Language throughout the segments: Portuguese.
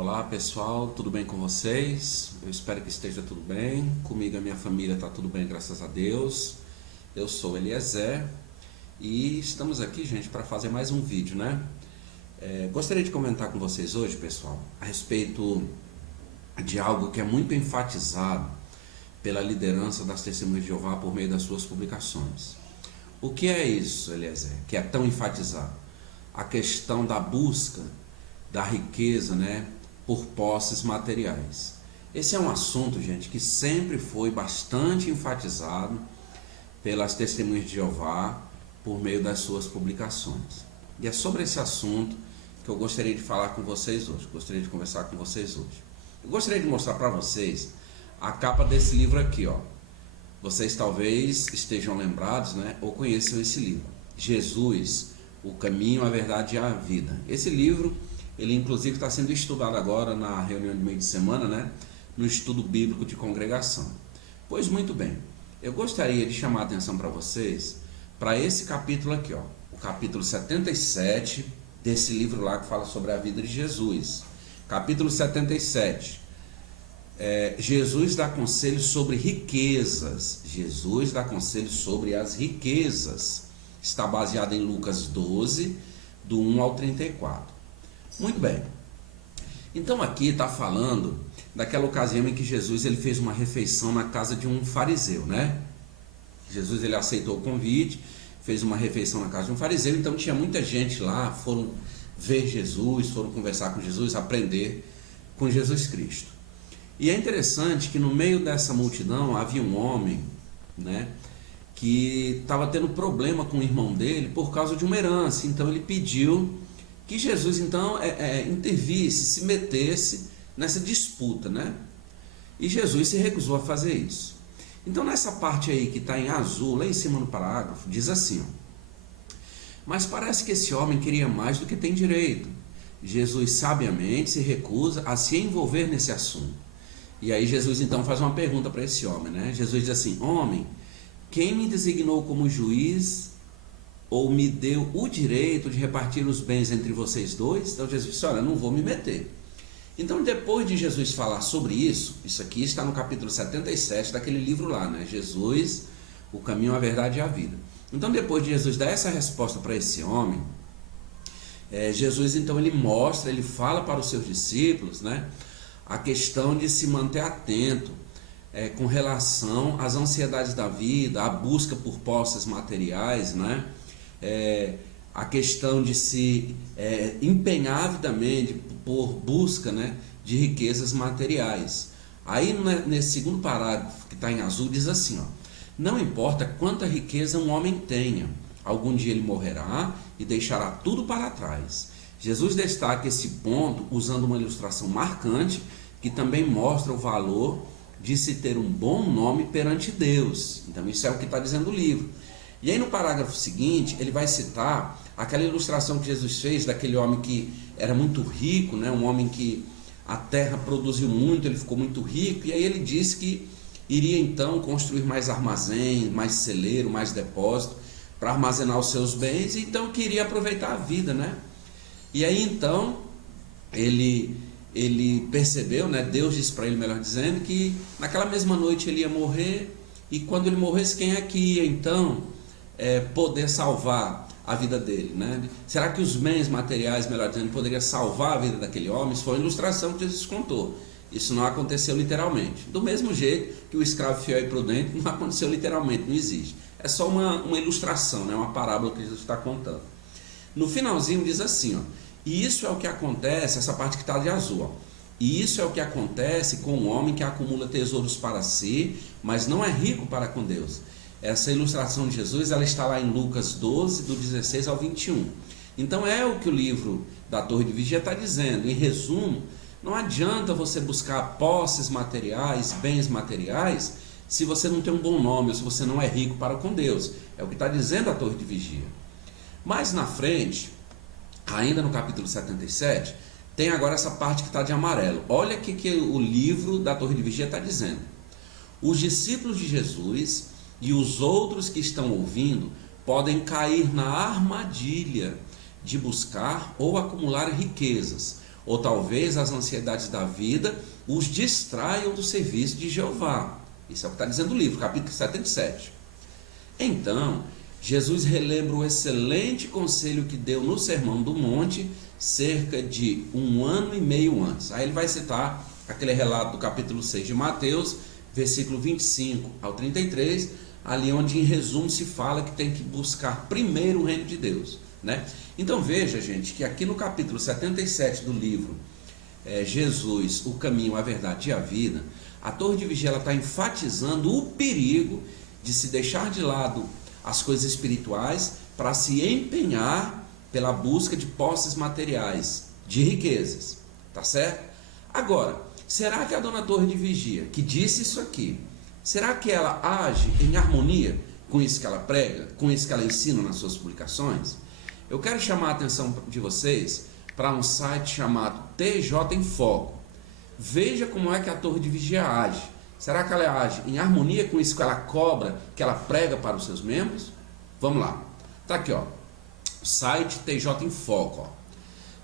Olá pessoal, tudo bem com vocês? Eu espero que esteja tudo bem. Comigo e a minha família está tudo bem, graças a Deus. Eu sou Eliezer e estamos aqui, gente, para fazer mais um vídeo, né? Gostaria de comentar com vocês hoje, pessoal, a respeito de algo que é muito enfatizado pela liderança das Testemunhas de Jeová por meio das suas publicações. O que é isso, Eliezer, que é tão enfatizado? A questão da busca da riqueza, né, por posses materiais. Esse é um assunto, gente, que sempre foi bastante enfatizado pelas Testemunhas de Jeová por meio das suas publicações. E é sobre esse assunto que eu gostaria de falar com vocês hoje, gostaria de conversar com vocês hoje. Eu gostaria de mostrar para vocês a capa desse livro aqui, ó. Vocês talvez estejam lembrados, né, ou conheçam esse livro, Jesus, o Caminho, a Verdade e a Vida. Esse livro, ele inclusive está sendo estudado agora na reunião de meio de semana, né, no estudo bíblico de congregação. Pois muito bem, eu gostaria de chamar a atenção para vocês para esse capítulo aqui, ó, o capítulo 77 desse livro lá que fala sobre a vida de Jesus. Capítulo 77. Jesus dá conselhos sobre riquezas. Jesus dá conselhos sobre as riquezas. Está baseado em Lucas 12, do 1 ao 34. Muito bem. Então aqui está falando daquela ocasião em que Jesus ele fez uma refeição na casa de um fariseu, né? Jesus ele aceitou o convite, fez uma refeição na casa de um fariseu, então tinha muita gente lá, foram ver Jesus, foram conversar com Jesus, aprender com Jesus Cristo. E é interessante que no meio dessa multidão havia um homem, né, que estava tendo problema com o irmão dele por causa de uma herança. Então ele pediu que Jesus então intervisse, se metesse nessa disputa, né? E Jesus se recusou a fazer isso. Então nessa parte aí que está em azul, lá em cima no parágrafo, diz assim, ó: mas parece que esse homem queria mais do que tem direito. Jesus sabiamente se recusa a se envolver nesse assunto. E aí Jesus então faz uma pergunta para esse homem, né? Jesus diz assim: homem, quem me designou como juiz ou me deu o direito de repartir os bens entre vocês dois? Então Jesus disse: olha, não vou me meter. Então depois de Jesus falar sobre isso aqui está no capítulo 77 daquele livro lá, né? Jesus, o Caminho, a Verdade e a Vida. Então depois de Jesus dar essa resposta para esse homem, Jesus então ele mostra, ele fala para os seus discípulos, né, a questão de se manter atento com relação às ansiedades da vida, a busca por posses materiais, né? A questão de se empenhar avidamente por busca, né, de riquezas materiais. Aí nesse segundo parágrafo que está em azul diz assim, ó: não importa quanta riqueza um homem tenha, algum dia ele morrerá e deixará tudo para trás. Jesus destaca esse ponto usando uma ilustração marcante que também mostra o valor de se ter um bom nome perante Deus. Então isso é o que está dizendo o livro. E aí no parágrafo seguinte ele vai citar aquela ilustração que Jesus fez daquele homem que era muito rico, né? Um homem que a terra produziu muito, ele ficou muito rico, e aí ele disse que iria então construir mais armazém, mais celeiro, mais depósito para armazenar os seus bens, e então queria aproveitar a vida, né? E aí então ele percebeu, né? Deus disse para ele, melhor dizendo, que naquela mesma noite ele ia morrer, e quando ele morresse, quem é que ia então poder salvar a vida dele, né? Será que os bens materiais, melhor dizendo, poderiam salvar a vida daquele homem? Isso foi uma ilustração que Jesus contou. Isso não aconteceu literalmente. Do mesmo jeito que o escravo fiel e prudente não aconteceu literalmente, não existe. É só uma ilustração, né? Uma parábola que Jesus está contando. No finalzinho diz assim, ó: e isso é o que acontece, essa parte que está de azul, ó: e isso é o que acontece com um homem que acumula tesouros para si, mas não é rico para com Deus. Essa ilustração de Jesus, ela está lá em Lucas 12, do 16 ao 21. Então é o que o livro da Torre de Vigia está dizendo. Em resumo, não adianta você buscar posses materiais, bens materiais, se você não tem um bom nome, ou se você não é rico para com Deus. É o que está dizendo a Torre de Vigia. Mais na frente, ainda no capítulo 77, tem agora essa parte que está de amarelo. Olha o que o livro da Torre de Vigia está dizendo. Os discípulos de Jesus e os outros que estão ouvindo podem cair na armadilha de buscar ou acumular riquezas, ou talvez as ansiedades da vida os distraiam do serviço de Jeová. Isso é o que está dizendo o livro, capítulo 77. Então, Jesus relembra o excelente conselho que deu no Sermão do Monte, cerca de 1 ano e meio antes. Aí ele vai citar aquele relato do capítulo 6 de Mateus, versículo 25 ao 33, ali onde em resumo se fala que tem que buscar primeiro o reino de Deus, né? Então veja, gente, que aqui no capítulo 77 do livro Jesus, o caminho, a verdade e a vida, a torre de vigia está enfatizando o perigo de se deixar de lado as coisas espirituais para se empenhar pela busca de posses materiais, de riquezas, tá certo? Agora, será que a dona Torre de Vigia, que disse isso aqui, será que ela age em harmonia com isso que ela prega, com isso que ela ensina nas suas publicações? Eu quero chamar a atenção de vocês para um site chamado TJ em Foco. Veja como é que a Torre de Vigia age. Será que ela age em harmonia com isso que ela cobra, que ela prega para os seus membros? Vamos lá. Está aqui, ó, o site TJ em Foco. Ó.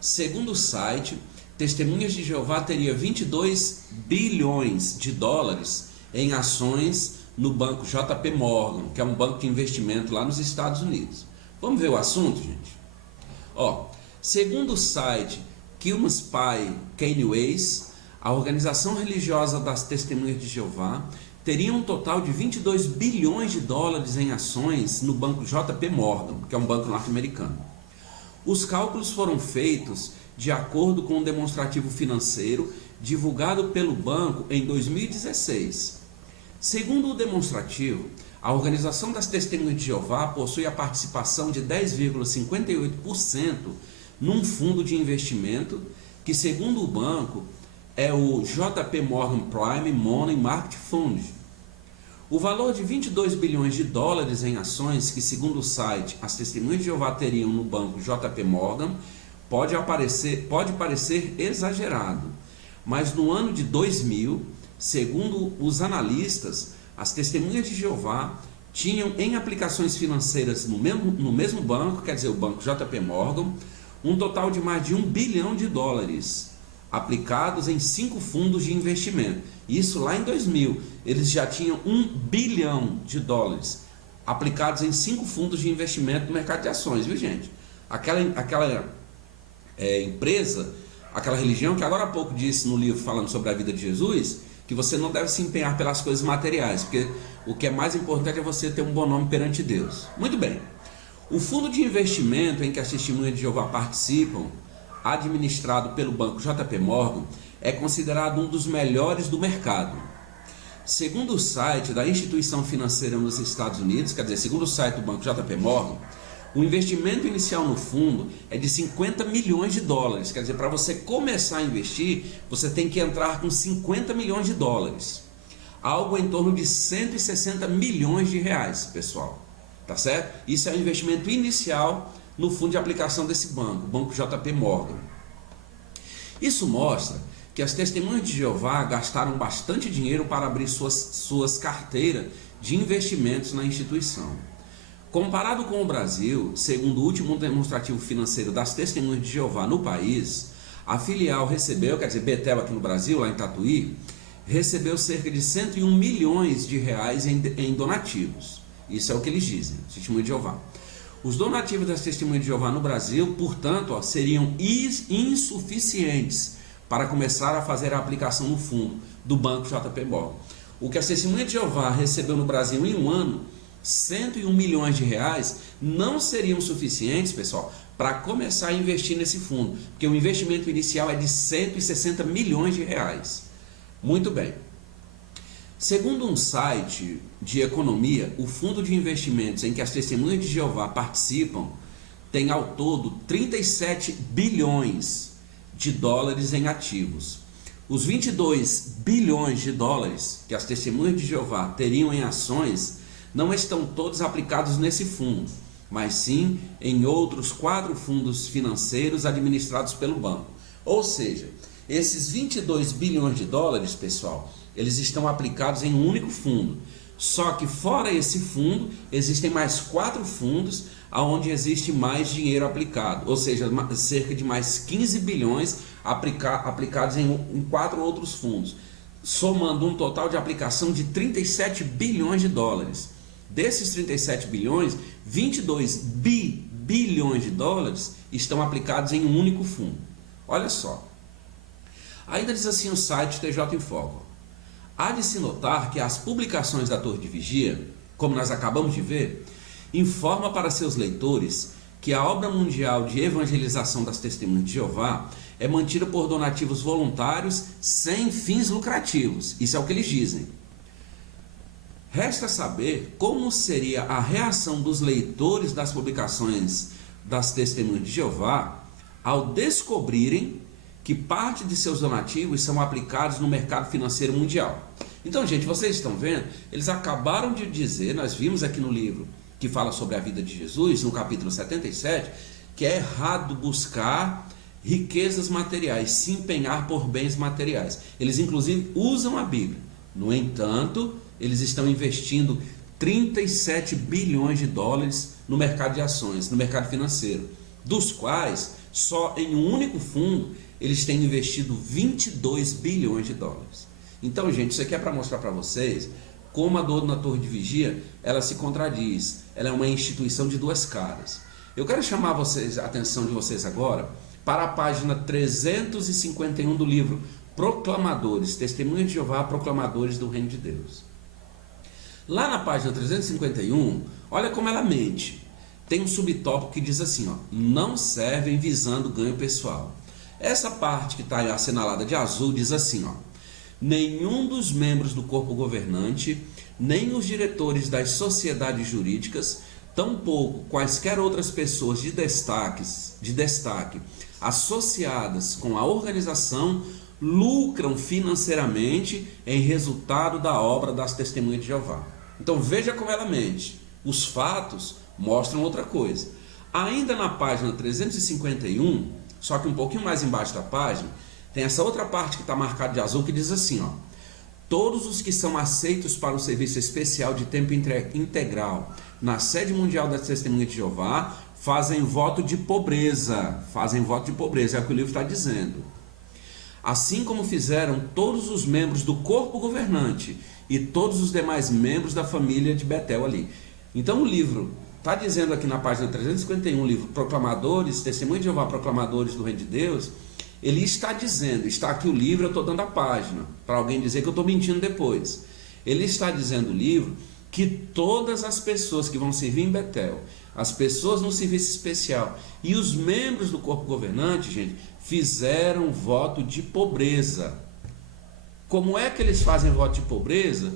Segundo o site, Testemunhas de Jeová teria 22 bilhões de dólares em ações no banco JP Morgan, que é um banco de investimento lá nos Estados Unidos. Vamos ver o assunto, gente? Ó, segundo o site Quilmes Pai Caneways, a organização religiosa das Testemunhas de Jeová teria um total de 22 bilhões de dólares em ações no banco JP Morgan, que é um banco norte-americano. Os cálculos foram feitos de acordo com um demonstrativo financeiro divulgado pelo banco em 2016. Segundo o demonstrativo, a Organização das Testemunhas de Jeová possui a participação de 10,58% num fundo de investimento que, segundo o banco, é o JP Morgan Prime Money Market Fund. O valor de 22 bilhões de dólares em ações que, segundo o site, as Testemunhas de Jeová teriam no banco JP Morgan pode parecer exagerado, mas no ano de 2000, segundo os analistas, as Testemunhas de Jeová tinham em aplicações financeiras no mesmo banco, quer dizer, o banco JP Morgan, um total de mais de 1 bilhão de dólares aplicados em 5 fundos de investimento. Isso lá em 2000, eles já tinham 1 bilhão de dólares aplicados em 5 fundos de investimento no mercado de ações, viu, gente? Aquela empresa, aquela religião que agora há pouco disse no livro falando sobre a vida de Jesus, que você não deve se empenhar pelas coisas materiais, porque o que é mais importante é você ter um bom nome perante Deus. Muito bem. O fundo de investimento em que as Testemunhas de Jeová participam, administrado pelo banco JP Morgan, é considerado um dos melhores do mercado. Segundo o site da instituição financeira nos Estados Unidos, quer dizer, segundo o site do banco JP Morgan, o investimento inicial no fundo é de 50 milhões de dólares. Quer dizer, para você começar a investir, você tem que entrar com 50 milhões de dólares. Algo em torno de 160 milhões de reais, pessoal. Tá certo? Isso é o investimento inicial no fundo de aplicação desse banco, o banco JP Morgan. Isso mostra que as Testemunhas de Jeová gastaram bastante dinheiro para abrir suas carteiras de investimentos na instituição. Comparado com o Brasil, segundo o último demonstrativo financeiro das Testemunhas de Jeová no país, a filial recebeu, quer dizer, Betel aqui no Brasil, lá em Tatuí, recebeu cerca de 101 milhões de reais em donativos. Isso é o que eles dizem, Testemunhas de Jeová. Os donativos das Testemunhas de Jeová no Brasil, portanto, seriam insuficientes para começar a fazer a aplicação no fundo do banco JP Morgan. O que as Testemunhas de Jeová recebeu no Brasil em um ano, 101 milhões de reais, não seriam suficientes, pessoal, para começar a investir nesse fundo, porque o investimento inicial é de 160 milhões de reais. Muito bem. Segundo um site de economia, o fundo de investimentos em que as Testemunhas de Jeová participam tem ao todo 37 bilhões de dólares em ativos. Os 22 bilhões de dólares que as Testemunhas de Jeová teriam em ações não estão todos aplicados nesse fundo, mas sim em outros 4 fundos financeiros administrados pelo banco. Ou seja, esses 22 bilhões de dólares, pessoal, eles estão aplicados em um único fundo. Só que fora esse fundo, existem mais 4 fundos onde existe mais dinheiro aplicado, ou seja, cerca de mais 15 bilhões aplicados em 4 outros fundos, somando um total de aplicação de 37 bilhões de dólares. Desses 37 bilhões, 22 bilhões de dólares estão aplicados em um único fundo. Olha só. Ainda diz assim o site TJ em Foco: há de se notar que as publicações da Torre de Vigia, como nós acabamos de ver, informa para seus leitores que a obra mundial de evangelização das Testemunhas de Jeová é mantida por donativos voluntários sem fins lucrativos. Isso é o que eles dizem. Resta saber como seria a reação dos leitores das publicações das Testemunhas de Jeová ao descobrirem que parte de seus donativos são aplicados no mercado financeiro mundial. Então, gente, vocês estão vendo? Eles acabaram de dizer, nós vimos aqui no livro que fala sobre a vida de Jesus, no capítulo 77, que é errado buscar riquezas materiais, se empenhar por bens materiais. Eles inclusive usam a Bíblia. No entanto, eles estão investindo 37 bilhões de dólares no mercado de ações, no mercado financeiro, dos quais só em um único fundo eles têm investido 22 bilhões de dólares. Então, gente, isso aqui é para mostrar para vocês como a Dona Torre de Vigia, ela se contradiz. Ela é uma instituição de 2 caras. Eu quero chamar a atenção de vocês agora para a página 351 do livro Proclamadores, Testemunhas de Jeová, Proclamadores do Reino de Deus. Lá na página 351, olha como ela mente. Tem um subtópico que diz assim, ó: não servem visando ganho pessoal. Essa parte que está assinalada de azul diz assim, ó: nenhum dos membros do corpo governante, nem os diretores das sociedades jurídicas, tampouco quaisquer outras pessoas de destaque associadas com a organização, lucram financeiramente em resultado da obra das Testemunhas de Jeová. Então veja como ela mente. Os fatos mostram outra coisa. Ainda na página 351, só que um pouquinho mais embaixo da página, tem essa outra parte que está marcada de azul que diz assim, ó: todos os que são aceitos para o serviço especial de tempo integral na sede mundial das Testemunhas de Jeová fazem voto de pobreza. Fazem voto de pobreza, é o que o livro está dizendo. Assim como fizeram todos os membros do corpo governante e todos os demais membros da família de Betel ali. Então o livro está dizendo aqui na página 351, o livro Proclamadores, Testemunhas de Jeová, Proclamadores do Reino de Deus, ele está dizendo, está aqui o livro, eu estou dando a página, para alguém dizer que eu estou mentindo depois. Ele está dizendo o livro que todas as pessoas que vão servir em Betel, as pessoas no serviço especial e os membros do corpo governante, gente, fizeram voto de pobreza. Como é que eles fazem voto de pobreza?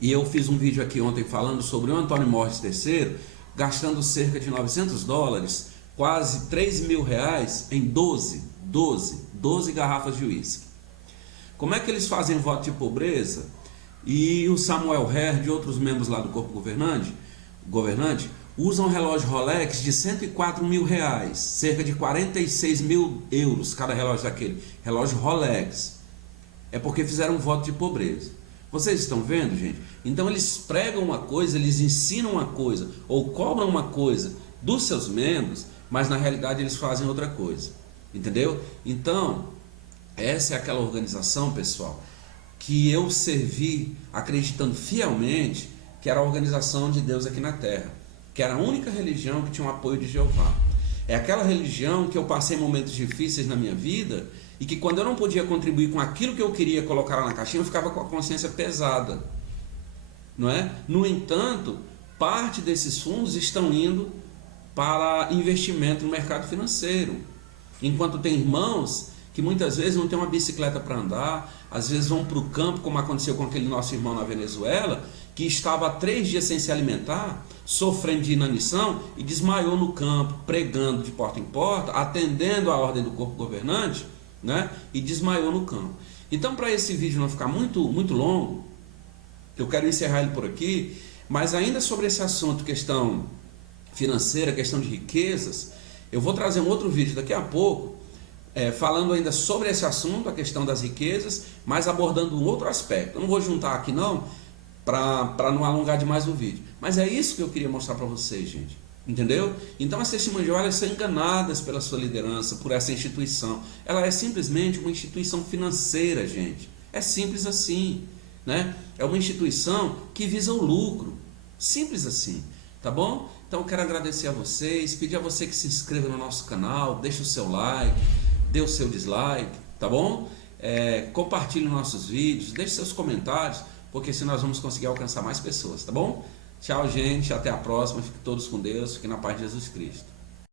E eu fiz um vídeo aqui ontem falando sobre o Antônio Morris III, gastando cerca de 900 dólares, quase 3 mil reais em 12 garrafas de uísque. Como é que eles fazem voto de pobreza? E o Samuel Herd e outros membros lá do corpo governante usam relógio Rolex de 104 mil reais, cerca de 46 mil euros cada relógio daquele, relógio Rolex. É porque fizeram um voto de pobreza. Vocês estão vendo, gente? Então eles pregam uma coisa, eles ensinam uma coisa, ou cobram uma coisa dos seus membros, mas na realidade eles fazem outra coisa. Entendeu? Então, essa é aquela organização, pessoal, que eu servi acreditando fielmente que era a organização de Deus aqui na Terra, que era a única religião que tinha o apoio de Jeová. É aquela religião que eu passei momentos difíceis na minha vida e que quando eu não podia contribuir com aquilo que eu queria colocar lá na caixinha, eu ficava com a consciência pesada, não é? No entanto, parte desses fundos estão indo para investimento no mercado financeiro, enquanto tem irmãos que muitas vezes não tem uma bicicleta para andar, às vezes vão para o campo, como aconteceu com aquele nosso irmão na Venezuela, que estava há 3 dias sem se alimentar, sofrendo de inanição e desmaiou no campo, pregando de porta em porta, atendendo a ordem do corpo governante, né? E desmaiou no campo. Então, para esse vídeo não ficar muito longo, eu quero encerrar ele por aqui, mas ainda sobre esse assunto, questão financeira, questão de riquezas, eu vou trazer um outro vídeo daqui a pouco, falando ainda sobre esse assunto, a questão das riquezas, mas abordando um outro aspecto. Eu não vou juntar aqui não, para não alongar demais o vídeo. Mas é isso que eu queria mostrar para vocês, gente. Entendeu? Então as testemunhas de Jeová são enganadas pela sua liderança, por essa instituição. Ela é simplesmente uma instituição financeira, gente. É simples assim, né? É uma instituição que visa o lucro. Simples assim, tá bom? Então eu quero agradecer a vocês, pedir a você que se inscreva no nosso canal, deixe o seu like, dê o seu dislike, tá bom? Compartilhe nossos vídeos, deixe seus comentários, porque assim nós vamos conseguir alcançar mais pessoas, tá bom? Tchau, gente, até a próxima, fiquem todos com Deus, fiquem na paz de Jesus Cristo.